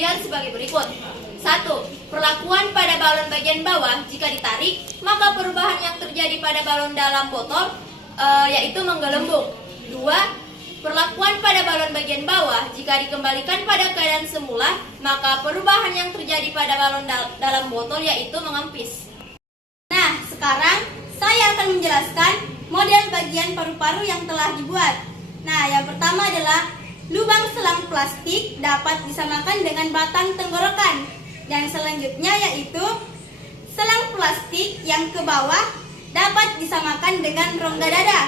pengambilan sebagai berikut. 1. Perlakuan pada balon bagian bawah. Jika ditarik, maka perubahan yang terjadi pada balon dalam botol yaitu menggelembung. 2. Perlakuan pada balon bagian bawah. Jika dikembalikan pada keadaan semula, maka perubahan yang terjadi pada balon dalam botol yaitu mengempis. Nah, sekarang saya akan menjelaskan model bagian paru-paru yang telah dibuat. Nah, yang pertama adalah lubang selang plastik dapat disamakan dengan batang tenggorokan. Dan selanjutnya yaitu selang plastik yang ke bawah dapat disamakan dengan rongga dada.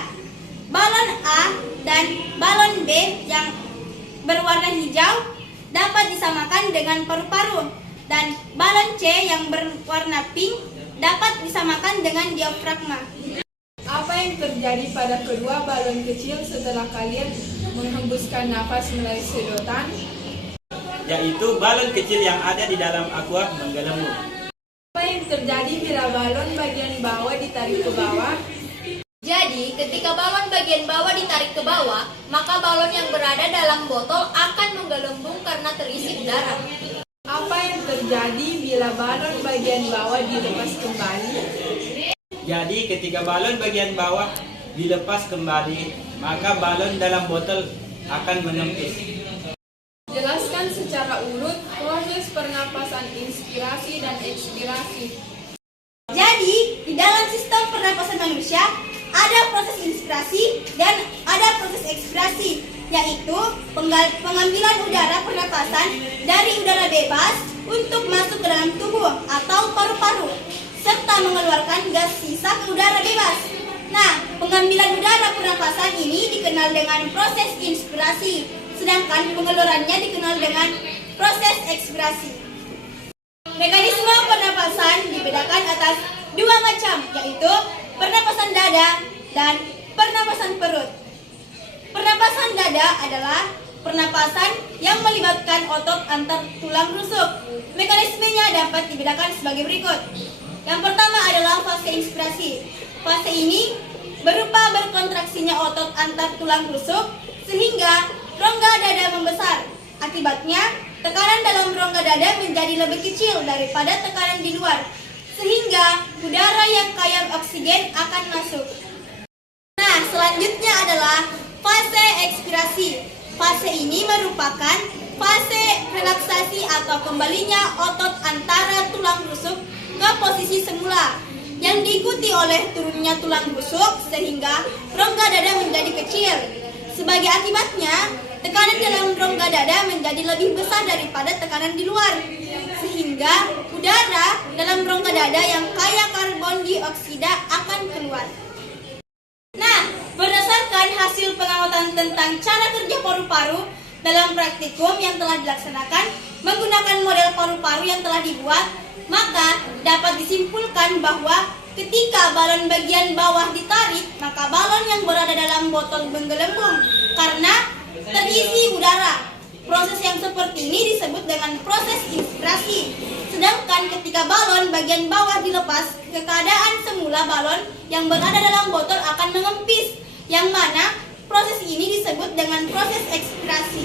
Balon A dan balon B yang berwarna hijau dapat disamakan dengan paru-paru. Dan balon C yang berwarna pink dapat disamakan dengan diafragma. Apa yang terjadi pada kedua balon kecil setelah kalian menghembuskan nafas melalui sedotan? Yaitu balon kecil yang ada di dalam aqua menggelembung. Apa yang terjadi bila balon bagian bawah ditarik ke bawah? Jadi, ketika balon bagian bawah ditarik ke bawah, maka balon yang berada dalam botol akan menggelembung karena terisi udara. Apa yang terjadi bila balon bagian bawah dilepas kembali? Jadi ketika balon bagian bawah dilepas kembali, maka balon dalam botol akan menempis. Jelaskan secara urut proses pernapasan inspirasi dan ekspirasi. Jadi, di dalam sistem pernapasan manusia ada proses inspirasi dan ada proses ekspirasi, yaitu pengambilan udara pernapasan dari udara bebas untuk masuk ke dalam tubuh atau paru-paru, serta mengeluarkan gas sisa ke udara bebas. Nah, pengambilan udara pernapasan ini dikenal dengan proses inspirasi, sedangkan pengeluarannya dikenal dengan proses ekspirasi. Mekanisme pernapasan dibedakan atas dua macam, yaitu pernapasan dada dan pernapasan perut. Pernapasan dada adalah pernapasan yang melibatkan otot antar tulang rusuk. Mekanismenya dapat dibedakan sebagai berikut. Yang pertama adalah fase inspirasi. Fase ini berupa berkontraksinya otot antar tulang rusuk sehingga rongga dada membesar. Akibatnya, tekanan dalam rongga dada menjadi lebih kecil daripada tekanan di luar, sehingga udara yang kaya oksigen akan masuk. Nah, selanjutnya adalah fase ekspirasi. Fase ini merupakan fase relaksasi atau kembalinya otot antara tulang rusuk ke posisi semula, yang diikuti oleh turunnya tulang rusuk sehingga rongga dada menjadi kecil. Sebagai akibatnya, tekanan dalam rongga dada menjadi lebih besar daripada tekanan di luar, sehingga udara dalam rongga dada yang kaya karbon dioksida akan keluar. Nah, berdasarkan hasil pengamatan tentang cara kerja paru-paru dalam praktikum yang telah dilaksanakan menggunakan model paru-paru yang telah dibuat, maka dapat disimpulkan bahwa ketika balon bagian bawah ditarik, maka balon yang berada dalam botol menggelembung karena terisi udara. Proses yang seperti ini disebut dengan proses inspirasi. Sedangkan ketika balon bagian bawah dilepas ke keadaan semula, balon yang berada dalam botol akan mengempis, yang mana proses ini disebut dengan proses ekspirasi.